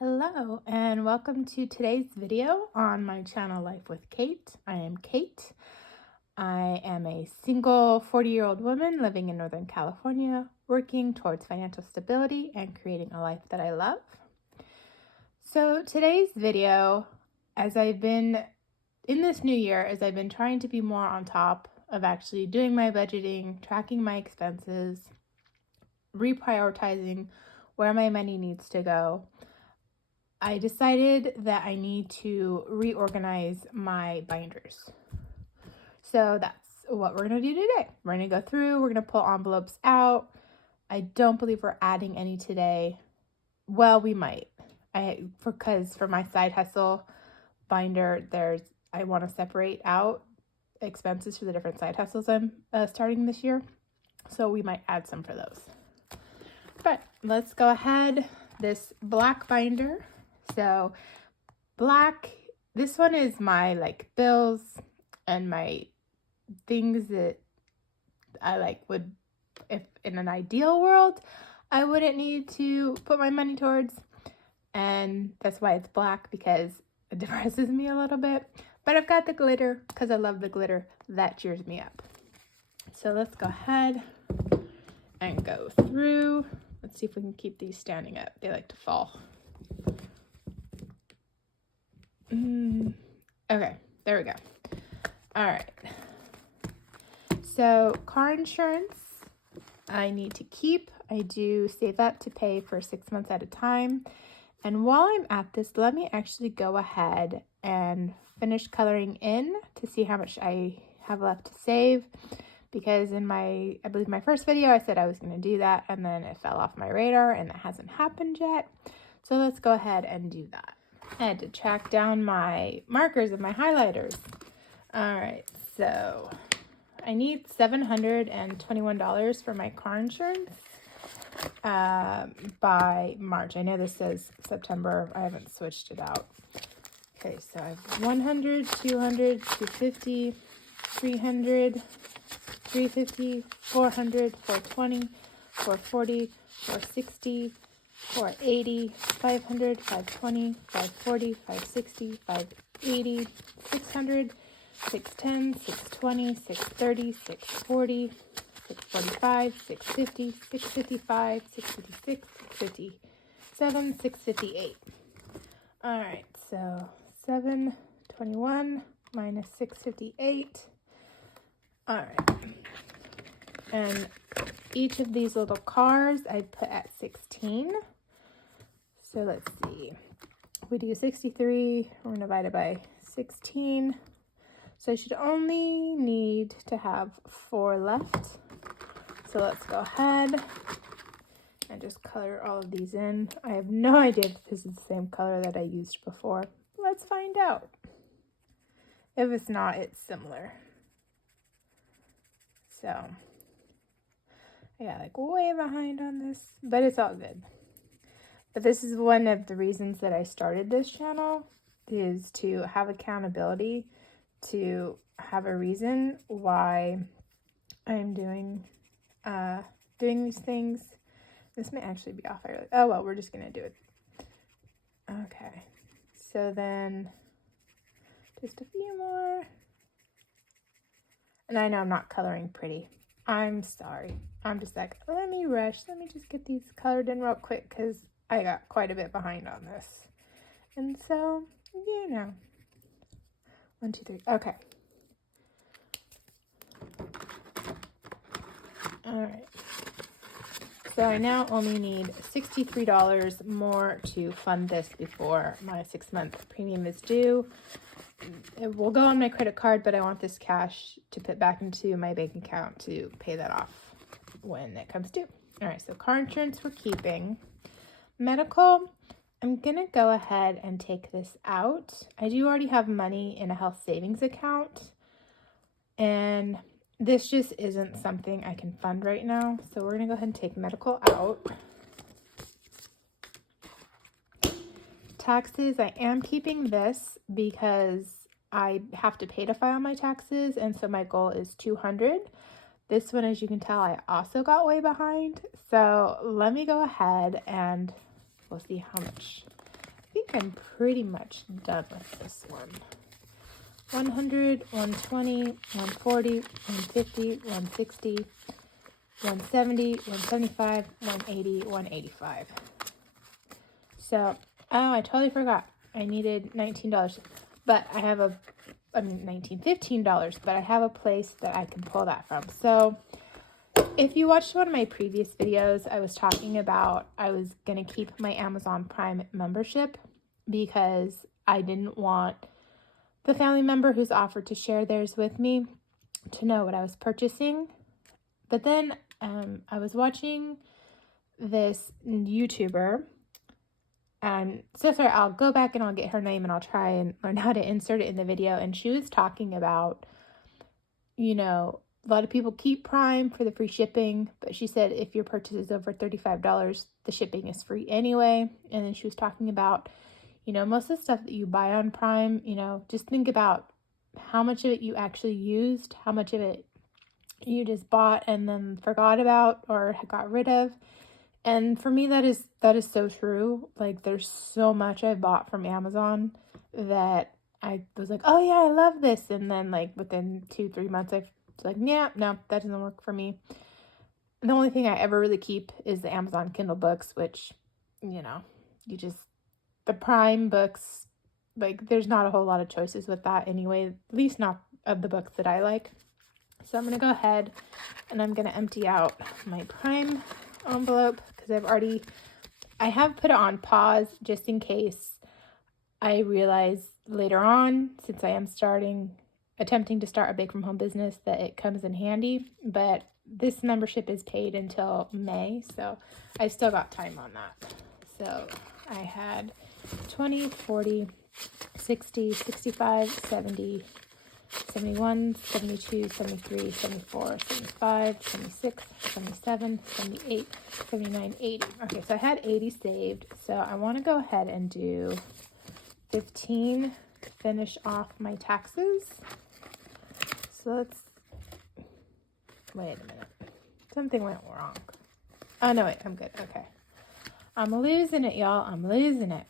Hello and welcome to today's video on my channel Life with Kate. I am Kate. I am a single 40-year-old woman living in Northern California, working towards financial stability and creating a life that I love. So today's video, as I've been in this new year, as I've been trying to be more on top of actually doing my budgeting, tracking my expenses, reprioritizing where my money needs to go, I decided that I need to reorganize my binders. So that's what we're going to do today. We're going to go through, we're going to pull envelopes out. I don't believe we're adding any today. Well, we might. Because for my side hustle binder, I want to separate out expenses for the different side hustles I'm starting this year. So we might add some for those. But let's go ahead. This black binder. So black, this one is my bills and my things that I would, if in an ideal world, I wouldn't need to put my money towards. And that's why it's black, because it depresses me a little bit. But I've got the glitter because I love the glitter. That cheers me up. So let's go ahead and go through. Let's see if we can keep these standing up. They like to fall. Okay, there we go. All right. So car insurance, I need to keep. I do save up to pay for 6 months at a time. And while I'm at this, let me actually go ahead and finish coloring in to see how much I have left to save. Because in I believe my first video, I said I was going to do that, and then it fell off my radar, and that hasn't happened yet. So let's go ahead and do that. I had to track down my markers and my highlighters. All right, so I need $721 for my car insurance by March. I know this says September. I haven't switched it out. Okay, so I have 100, 200, 250, 300, 350, 400, 420, 440, 460, 480, 500, 520, 540, 560, 580, 600, 610, 620, 630, 640, 645, 650, 655, 656, 657, 658. All right, so 721 minus 658. All right. And each of these little cars I put at 16. So let's see. We do 63. We're going to divide it by 16. So I should only need to have 4 left. So let's go ahead and just color all of these in. I have no idea if this is the same color that I used before. Let's find out. If it's not, it's similar. So I got way behind on this, but it's all good. But this is one of the reasons that I started this channel, is to have accountability, to have a reason why I'm doing these things. This may actually be off. Oh well, we're just gonna do it. Okay, so then just a few more. And I know I'm not coloring pretty. I'm sorry. I'm just like, let me rush. Let me just get these colored in real quick because I got quite a bit behind on this. And so, 1, 2, 3. Okay. All right. So I now only need $63 more to fund this before my 6-month premium is due. It will go on my credit card, but I want this cash to put back into my bank account to pay that off when it comes due. All right, so car insurance we're keeping. Medical, I'm going to go ahead and take this out. I do already have money in a health savings account, and this just isn't something I can fund right now. So we're going to go ahead and take medical out. Taxes, I am keeping this because I have to pay to file my taxes, and so my goal is $200. This one, as you can tell, I also got way behind. So let me go ahead and we'll see how much think I'm pretty much done with this one. 100, 120, 140, 150, 160, 170, 175, 180, 185. So, oh, I totally forgot. I needed $19, but I have $15, but I have a place that I can pull that from. So, if you watched one of my previous videos, I was talking about I was going to keep my Amazon Prime membership because I didn't want the family member who's offered to share theirs with me to know what I was purchasing. But then I was watching this YouTuber. So sorry, I'll go back and I'll get her name and I'll try and learn how to insert it in the video. And she was talking about, you know, a lot of people keep Prime for the free shipping, but she said if your purchase is over $35, the shipping is free anyway. And then she was talking about, you know, most of the stuff that you buy on Prime, you know, just think about how much of it you actually used, how much of it you just bought and then forgot about or got rid of. And for me, that is so true. Like, there's so much I bought from Amazon that I was like, oh yeah, I love this. And then like within 2-3 months, I was like, yeah, no, that doesn't work for me. The only thing I ever really keep is the Amazon Kindle books, which, you know, the Prime books, like there's not a whole lot of choices with that anyway, at least not of the books that I like. So I'm going to go ahead and I'm going to empty out my Prime envelope because I have put it on pause just in case I realize later on, since I am attempting to start a bake from home business, that it comes in handy. But this membership is paid until May, so I still got time on that. So I had 20, 40, 60, 65, 70, 71, 72, 73, 74, 75, 76, 77, 78, 79, 80. Okay, so I had 80 saved. So I want to go ahead and do 15 to finish off my taxes. So let's, wait a minute. Something went wrong. Oh, no, wait, I'm good. Okay. I'm losing it, y'all. I'm losing it.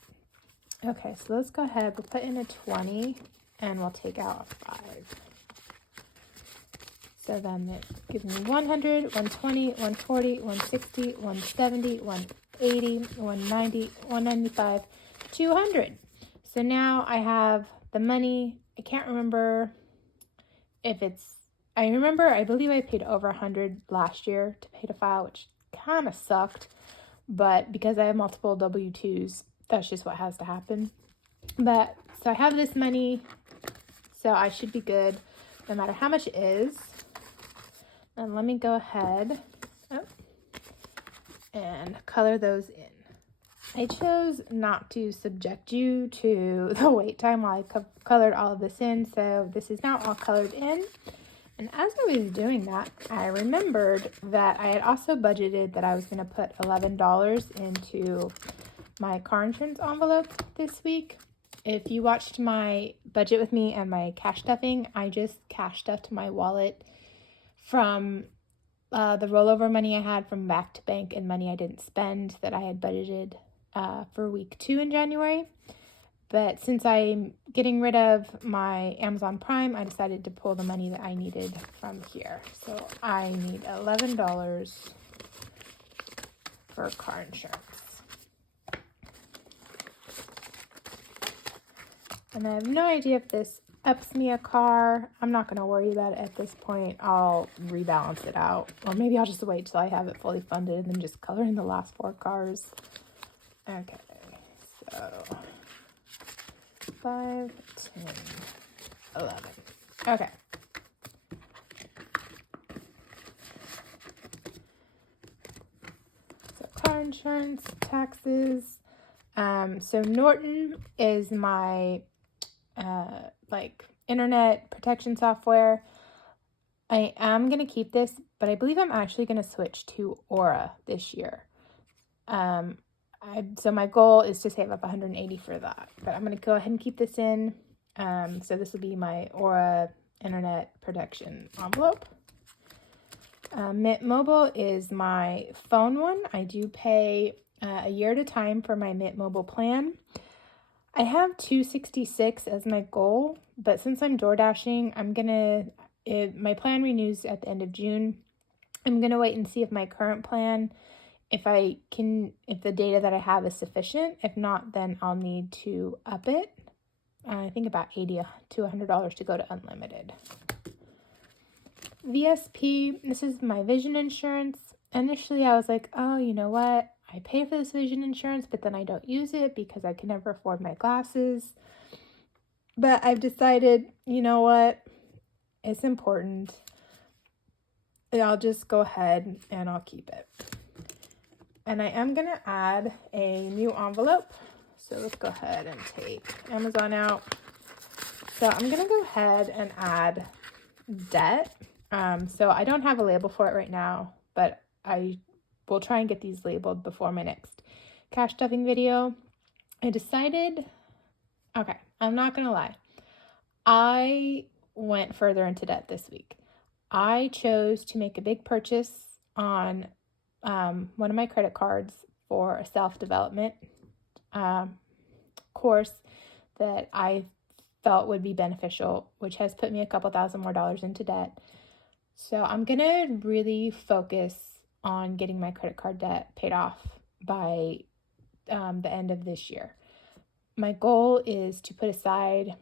Okay, so let's go ahead. We'll put in a 20 and we'll take out a 5. So then it gives me 100, 120, 140, 160, 170, 180, 190, 195, 200. So now I have the money. I can't remember if I believe I paid over 100 last year to pay to file, which kind of sucked. But because I have multiple W-2s, that's just what has to happen. But so I have this money, so I should be good no matter how much it is. And let me go ahead and color those in. I chose not to subject you to the wait time while I colored all of this in, so this is now all colored in. And as I was doing that, I remembered that I had also budgeted that I was going to put $11 into my car insurance envelope this week. If you watched my budget with me and my cash stuffing, I just cash stuffed my wallet from the rollover money I had from back to bank and money I didn't spend that I had budgeted for week 2 in January. But since I'm getting rid of my Amazon Prime, I decided to pull the money that I needed from here. So I need $11 for car insurance. And I have no idea if this ups me a car. I'm not going to worry about it at this point. I'll rebalance it out. Or maybe I'll just wait till I have it fully funded and then just color in the last 4 cars. Okay, so 5, 10, 11. Okay. So car insurance, taxes. So Norton is my internet protection software. I am going to keep this, but I believe I'm actually going to switch to Aura this year. So my goal is to save up $180 for that, but I'm going to go ahead and keep this in. So this will be my Aura internet protection envelope. Mint Mobile is my phone one. I do pay a year at a time for my Mint Mobile plan. I have 266 as my goal, but since I'm door dashing, my plan renews at the end of June. I'm gonna wait and see if my current plan, if the data that I have is sufficient. If not, then I'll need to up it. I think about $80 to $100 to go to unlimited. VSP, this is my vision insurance. Initially, I was like, oh, you know what? I pay for this vision insurance, but then I don't use it because I can never afford my glasses. But I've decided, you know what? It's important. I'll just go ahead and I'll keep it. And I am going to add a new envelope. So let's go ahead and take Amazon out. So I'm going to go ahead and add debt. So I don't have a label for it right now, but I will try and get these labeled before my next cash stuffing video. I decided, okay, I'm not going to lie. I went further into debt this week. I chose to make a big purchase on one of my credit cards for a self-development course that I felt would be beneficial, which has put me a couple $1,000 more into debt. So I'm going to really focus on getting my credit card debt paid off by the end of this year. My goal is to put aside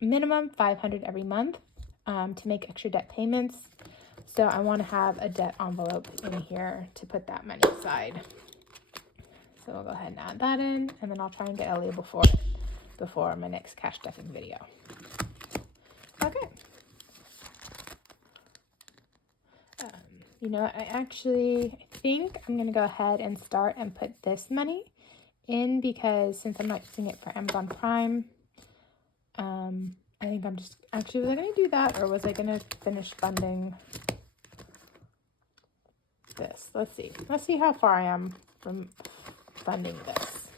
minimum $500 every month to make extra debt payments. So I want to have a debt envelope in here to put that money aside. So we'll go ahead and add that in, and then I'll try and get a label for it before my next cash stuffing video. Okay. You know what, I think I'm going to go ahead and start and put this money in, because since I'm not using it for Amazon Prime, I think I'm just, actually, was I going to do that, or was I going to finish funding this? Let's see how far I am from funding this.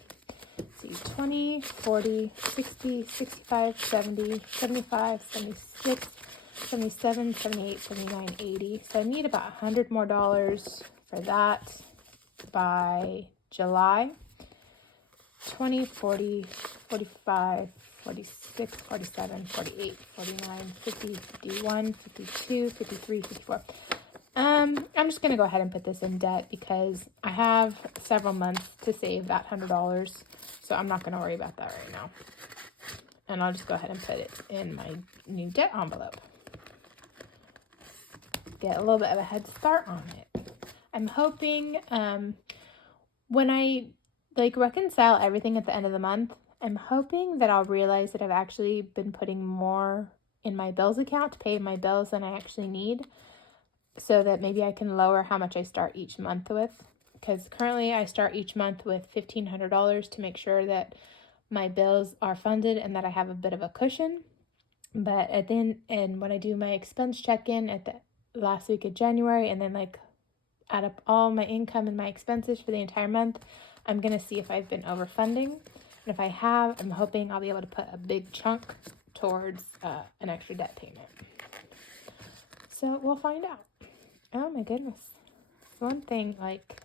Let's see, 20, 40, 60, 65, 70, 75, 76, 77, 78, 79, 80. So I need about $100 more for that by July. 20, 40, 45, 46, 47, 48, 49, 50, 51, 52, 53, 54. I'm just going to go ahead and put this in debt because I have several months to save that $100. So I'm not going to worry about that right now. And I'll just go ahead and put it in my new debt envelope. Get a little bit of a head start on it. I'm hoping when I reconcile everything at the end of the month, I'm hoping that I'll realize that I've actually been putting more in my bills account to pay my bills than I actually need, so that maybe I can lower how much I start each month with. Because currently I start each month with $1,500 to make sure that my bills are funded and that I have a bit of a cushion. But when I do my expense check-in at the last week of January, and then add up all my income and my expenses for the entire month, I'm going to see if I've been overfunding. And if I have, I'm hoping I'll be able to put a big chunk towards an extra debt payment. So we'll find out. Oh my goodness. One thing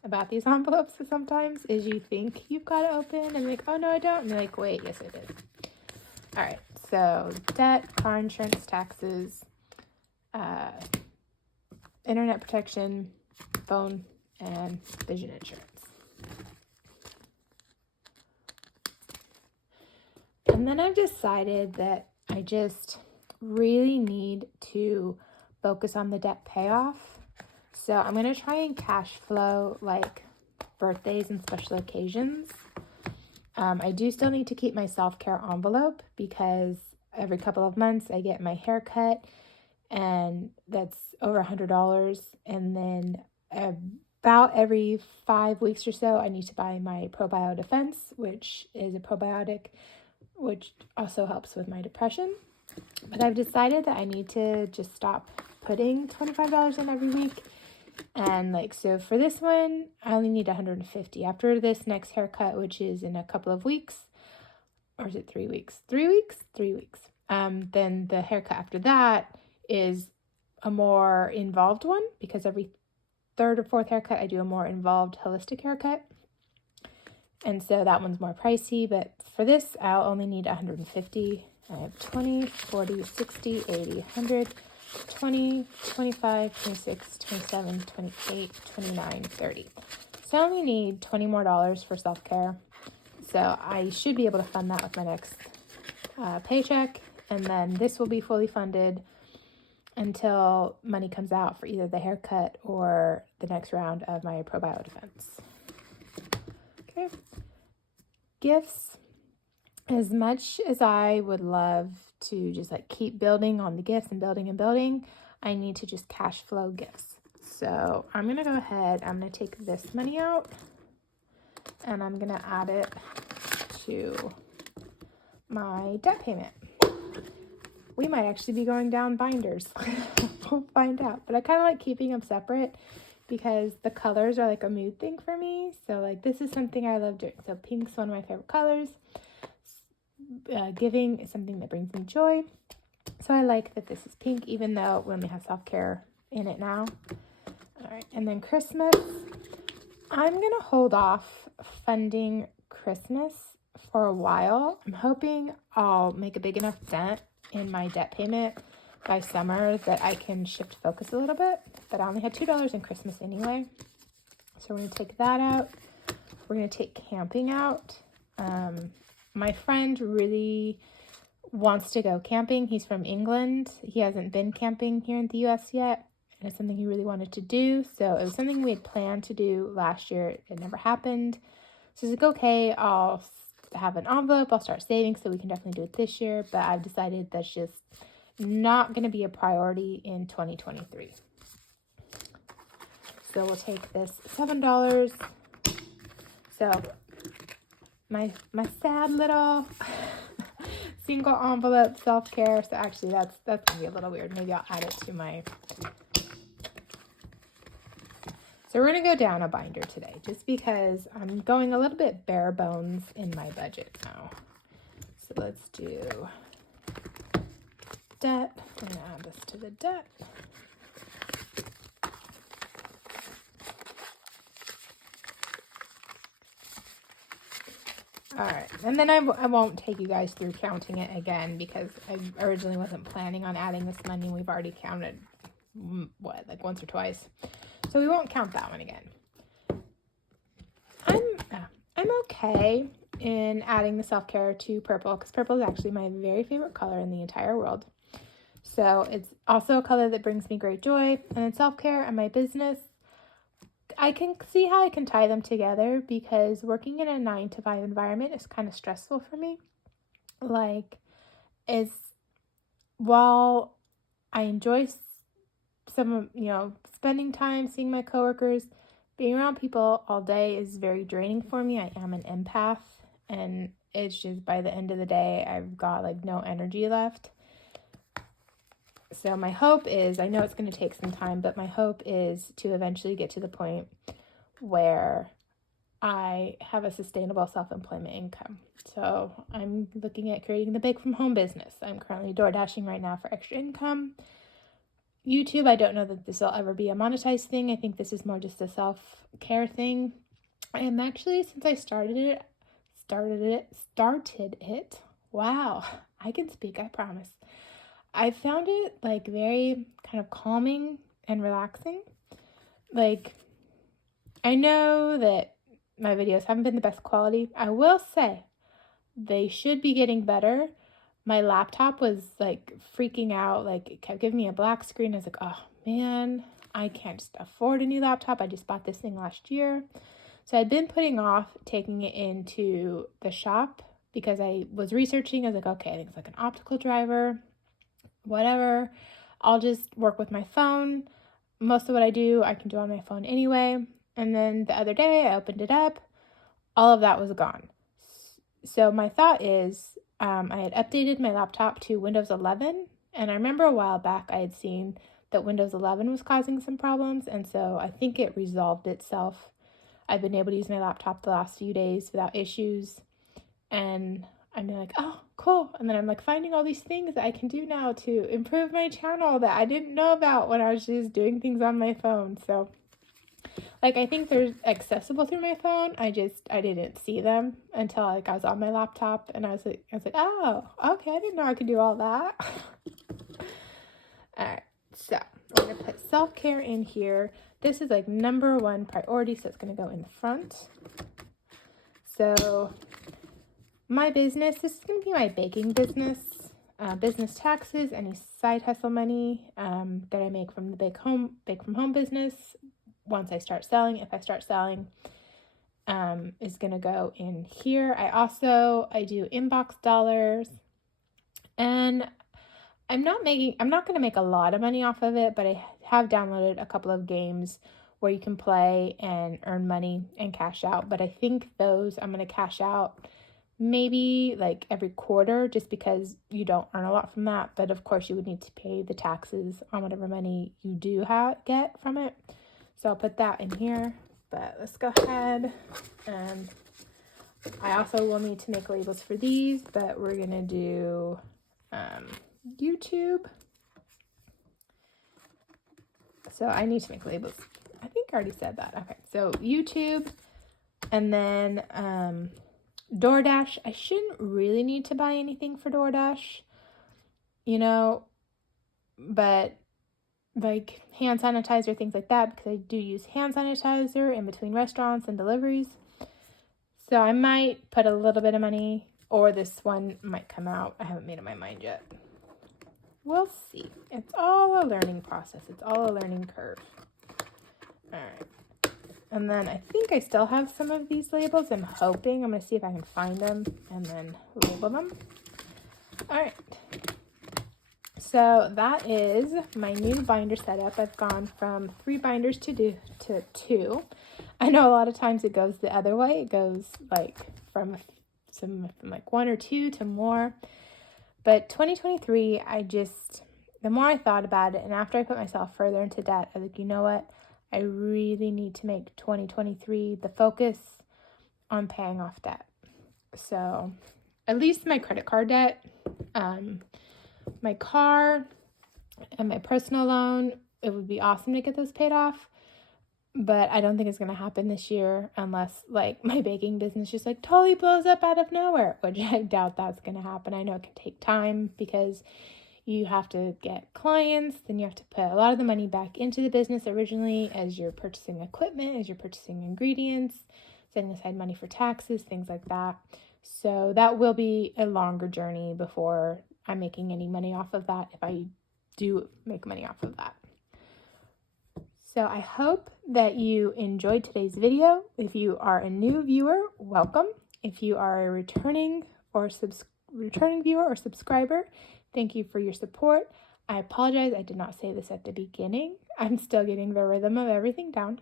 about these envelopes sometimes is you think you've got it open and oh no I don't, and you're wait, yes I did. All right, so debt, car insurance, taxes, internet protection, phone, and vision insurance. And then I've decided that I just really need to focus on the debt payoff. So I'm going to try and cash flow birthdays and special occasions. I do still need to keep my self-care envelope because every couple of months I get my hair cut, and that's over $100. And then about every 5 weeks or so, I need to buy my Probio Defense, which is a probiotic, which also helps with my depression. But I've decided that I need to just stop putting $25 in every week. And so for this one, I only need $150. After this next haircut, which is in a couple of weeks, or is it 3 weeks? 3 weeks? 3 weeks. Then the haircut after that is a more involved one, because every third or fourth haircut, I do a more involved holistic haircut. And so that one's more pricey, but for this, I'll only need 150. I have 20, 40, 60, 80, 100, 20, 25, 26, 27, 28, 29, 30. So I only need $20 more for self-care. So I should be able to fund that with my next paycheck. And then this will be fully funded until money comes out for either the haircut or the next round of my probio defense. Okay. Gifts. As much as I would love to just like keep building on the gifts and building, I need to just cash flow gifts. So I'm going to go ahead, I'm going to take this money out and I'm going to add it to my debt payment. We might actually be going down binders. We'll find out. But I kind of like keeping them separate because the colors are like a mood thing for me. So like this is something I love doing. So pink's one of my favorite colors. Giving is something that brings me joy. So I like that this is pink, even though we only have self-care in it now. All right, and then Christmas. I'm going to hold off funding Christmas for a while. I'm hoping I'll make a big enough dent in my debt payment by summer that I can shift focus a little bit. But I only had $2 in Christmas anyway. So we're going to take that out. We're going to take camping out. My friend really wants to go camping. He's from England. He hasn't been camping here in the U.S. yet. And it's something he really wanted to do. So it was something we had planned to do last year. It never happened. So it's like, okay, I'll have an envelope. I'll start saving so we can definitely do it this year. But I've decided that's just not going to be a priority in 2023. So we'll take this $7. So my sad little single envelope self-care. So actually that's going to be a little weird. Maybe I'll add it to my... So we're going to go down a binder today just because I'm going a little bit bare bones in my budget now. So let's do debt. I'm going to add this to the debt. All right, and then I won't take you guys through counting it again because I originally wasn't planning on adding this money. We've already counted, like once or twice. So we won't count that one again. I'm okay in adding the self-care to purple because purple is actually my very favorite color in the entire world. So it's also a color that brings me great joy. And then self-care and my business, I can see how I can tie them together because working in a 9-to-5 environment is kind of stressful for me. Like, while I enjoy spending time seeing my coworkers, being around people all day is very draining for me. I am an empath, and it's just by the end of the day, I've got like no energy left. So my hope is, I know it's going to take some time, but my hope is to eventually get to the point where I have a sustainable self-employment income. So I'm looking at creating the bake from home business. I'm currently door dashing right now for extra income. YouTube, I don't know that this will ever be a monetized thing. I think this is more just a self-care thing. I am actually, since I started it. Wow, I can speak, I promise. I found it like very kind of calming and relaxing. Like, I know that my videos haven't been the best quality. I will say they should be getting better. My laptop was like freaking out. Like, it kept giving me a black screen. I was like, oh man, I can't just afford a new laptop. I just bought this thing last year. So I'd been putting off taking it into the shop because I was researching. I was like, okay, I think it's like an optical driver, whatever. I'll just work with my phone. Most of what I do, I can do on my phone anyway. And then the other day I opened it up. All of that was gone. So my thought is, I had updated my laptop to Windows 11. And I remember a while back I had seen that Windows 11 was causing some problems. And so I think it resolved itself. I've been able to use my laptop the last few days without issues. And I'm like, oh, cool. And then I'm like finding all these things that I can do now to improve my channel that I didn't know about when I was just doing things on my phone. So Like, I think they're accessible through my phone. I didn't see them until like I was on my laptop, and I was like, oh, okay, I didn't know I could do all that. All right, so we're gonna put self-care in here. This is like number 1 priority, so it's gonna go in the front. So my business, this is gonna be my baking business. Business taxes, any side hustle money that I make from the bake from home business. Once I start selling, if I start selling, is gonna go in here. I do inbox dollars, and I'm not gonna make a lot of money off of it, but I have downloaded a couple of games where you can play and earn money and cash out. But I think those I'm gonna cash out maybe like every quarter, just because you don't earn a lot from that. But of course you would need to pay the taxes on whatever money you do get from it. So I'll put that in here, but let's go ahead. And I also will need to make labels for these, but we're gonna do YouTube. So I need to make labels. I think I already said that. Okay, so YouTube, and then DoorDash. I shouldn't really need to buy anything for DoorDash, but like hand sanitizer, things like that, because I do use hand sanitizer in between restaurants and deliveries. So I might put a little bit of money, or this one might come out. I haven't made up my mind yet. We'll see. It's all a learning process. It's all a learning curve. All right. And then I think I still have some of these labels. I'm hoping. I'm going to see if I can find them and then label them. All right. So that is my new binder setup. I've gone from 3 binders to 2. I know a lot of times it goes the other way. It goes like from like 1 or 2 to more. But 2023, the more I thought about it, and after I put myself further into debt, I was like, you know what? I really need to make 2023 the focus on paying off debt. So at least my credit card debt, my car, and my personal loan, it would be awesome to get those paid off. But I don't think it's going to happen this year unless like my baking business just like totally blows up out of nowhere, which I doubt that's going to happen. I know it can take time because you have to get clients, then you have to put a lot of the money back into the business originally as you're purchasing equipment, as you're purchasing ingredients, setting aside money for taxes, things like that. So that will be a longer journey before I'm making any money off of that, if I do make money off of that. So I hope that you enjoyed today's video. If you are a new viewer, welcome. If you are a returning viewer or subscriber, thank you for your support. I apologize, I did not say this at the beginning. I'm still getting the rhythm of everything down.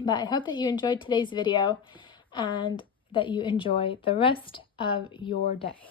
But I hope that you enjoyed today's video and that you enjoy the rest of your day.